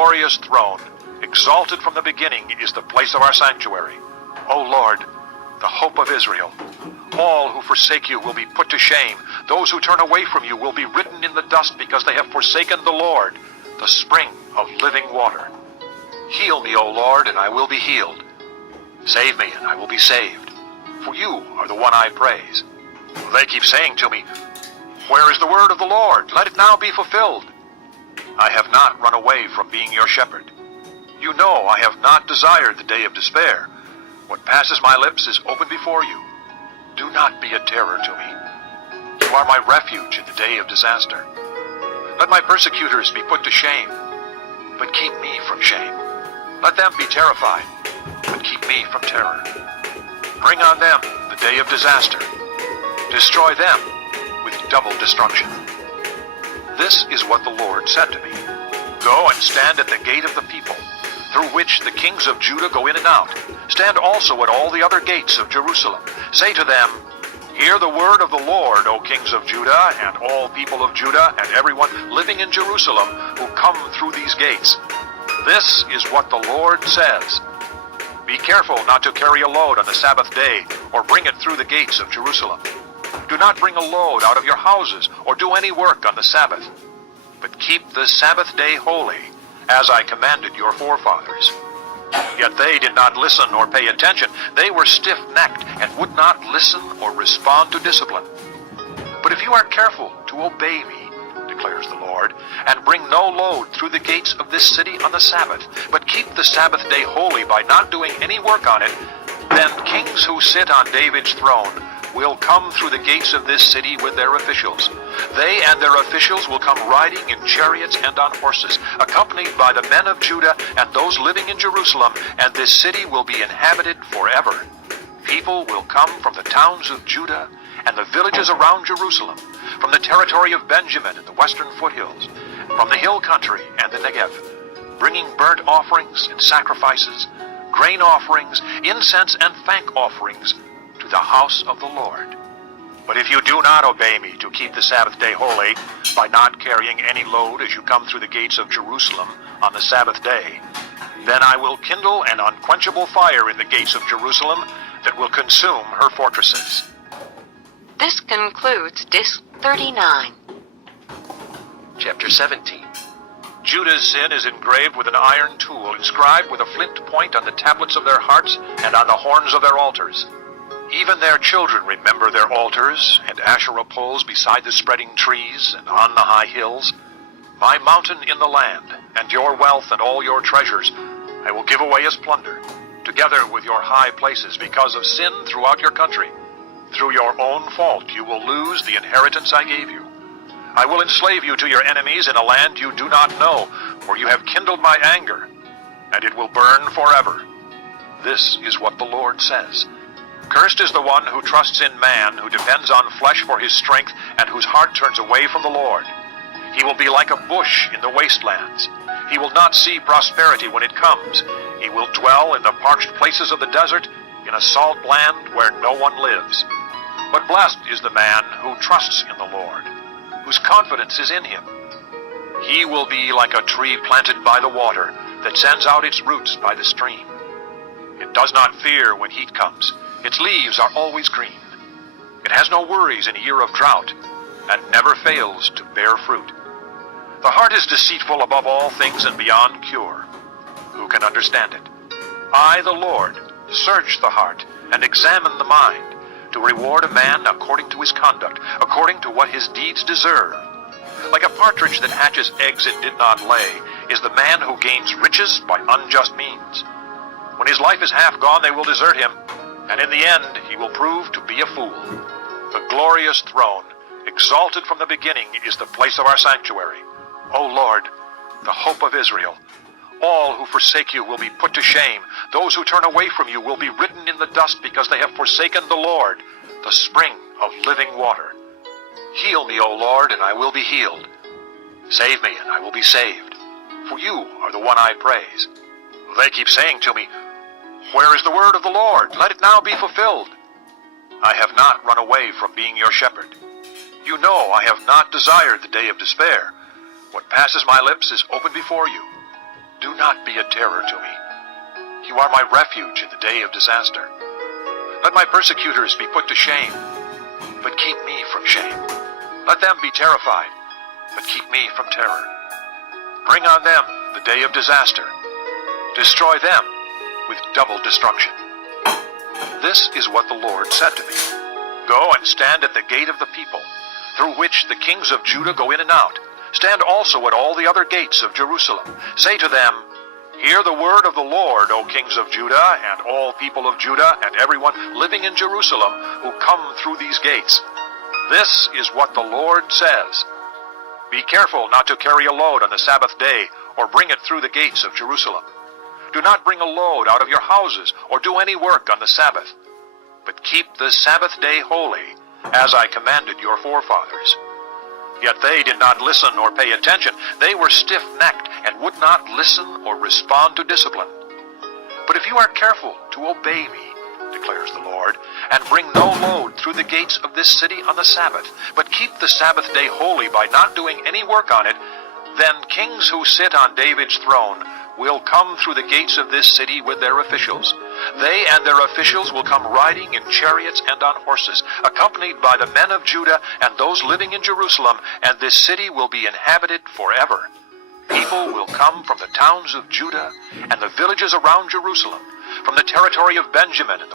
glorious throne, exalted from the beginning, is the place of our sanctuary. O Lord, the hope of Israel. All who forsake you will be put to shame. Those who turn away from you will be written in the dust because they have forsaken the Lord, the spring of living water. Heal me, O Lord, and I will be healed. Save me, and I will be saved. For you are the one I praise. They keep saying to me, where is the word of the Lord? Let it now be fulfilled. I have not run away from being your shepherd. You know I have not desired the day of despair. What passes my lips is open before you. Do not be a terror to me. You are my refuge in the day of disaster. Let my persecutors be put to shame, but keep me from shame. Let them be terrified, but keep me from terror. Bring on them the day of disaster. Destroy them with double destruction. This is what the Lord said to me. Go and stand at the gate of the people, through which the kings of Judah go in and out. Stand also at all the other gates of Jerusalem. Say to them, hear the word of the Lord, O kings of Judah, and all people of Judah, and everyone living in Jerusalem who come through these gates. This is what the Lord says. Be careful not to carry a load on the Sabbath day, or bring it through the gates of Jerusalem. Do not bring a load out of your houses, or do any work on the Sabbath. But keep the Sabbath day holy, as I commanded your forefathers. Yet they did not listen or pay attention. They were stiff-necked and would not listen or respond to discipline. But if you are careful to obey me, declares the Lord, and bring no load through the gates of this city on the Sabbath, but keep the Sabbath day holy by not doing any work on it, then kings who sit on David's throne will come through the gates of this city with their officials. They and their officials will come riding in chariots and on horses, accompanied by the men of Judah and those living in Jerusalem, and this city will be inhabited forever. People will come from the towns of Judah and the villages around Jerusalem, from the territory of Benjamin and the western foothills, from the hill country and the Negev, bringing burnt offerings and sacrifices, grain offerings, incense and thank offerings to the house of the Lord. But if you do not obey me to keep the Sabbath day holy, by not carrying any load as you come through the gates of Jerusalem on the Sabbath day, then I will kindle an unquenchable fire in the gates of Jerusalem that will consume her fortresses. This concludes Disc 39. Chapter 17. Judah's sin is engraved with an iron tool, inscribed with a flint point on the tablets of their hearts and on the horns of their altars. Even their children remember their altars and Asherah poles beside the spreading trees and on the high hills. My mountain in the land, and your wealth and all your treasures, I will give away as plunder, together with your high places, because of sin throughout your country. Through your own fault you will lose the inheritance I gave you. I will enslave you to your enemies in a land you do not know, for you have kindled my anger, and it will burn forever. This is what the Lord says. Cursed is the one who trusts in man, who depends on flesh for his strength, and whose heart turns away from the Lord. He will be like a bush in the wastelands. He will not see prosperity when it comes. He will dwell in the parched places of the desert, in a salt land where no one lives. But blessed is the man who trusts in the Lord, whose confidence is in him. He will be like a tree planted by the water, that sends out its roots by the stream. It does not fear when heat comes. Its leaves are always green. It has no worries in a year of drought, and never fails to bear fruit. The heart is deceitful above all things and beyond cure. Who can understand it? I, the Lord, search the heart and examine the mind, to reward a man according to his conduct, according to what his deeds deserve. Like a partridge that hatches eggs it did not lay, is the man who gains riches by unjust means. When his life is half gone, they will desert him, and in the end he will prove to be a fool. The glorious throne, exalted from the beginning, is the place of our sanctuary. O Lord, the hope of Israel. All who forsake you will be put to shame. Those who turn away from you will be written in the dust because they have forsaken the Lord, the spring of living water. Heal me, O Lord, and I will be healed. Save me, and I will be saved. For you are the one I praise. They keep saying to me, where is the word of the Lord? Let it now be fulfilled. I have not run away from being your shepherd. You know I have not desired the day of despair. What passes my lips is open before you. do not be a terror to me. You are my refuge in the day of disaster. Let my persecutors be put to shame, but keep me from shame. Let them be terrified, but keep me from terror. Bring on them the day of disaster. Destroy them with double destruction. This is what the Lord said to me. Go and stand at the gate of the people, through which the kings of Judah go in and out. Stand also at all the other gates of Jerusalem. Say to them, Hear the word of the Lord, O kings of Judah, and all people of Judah, and everyone living in Jerusalem who come through these gates. This is what the Lord says. Be careful not to carry a load on the Sabbath day, or bring it through the gates of Jerusalem. Do not bring a load out of your houses, or do any work on the Sabbath. But keep the Sabbath day holy, as I commanded your forefathers. Yet they did not listen or pay attention. They were stiff-necked and would not listen or respond to discipline. But if you are careful to obey me, declares the Lord, and bring no load through the gates of this city on the Sabbath, but keep the Sabbath day holy by not doing any work on it, then kings who sit on David's throne will come through the gates of this city with their officials. They and their officials will come riding in chariots and on horses, accompanied by the men of Judah and those living in Jerusalem, and this city will be inhabited forever. People will come from the towns of Judah and the villages around Jerusalem, from the territory of Benjamin and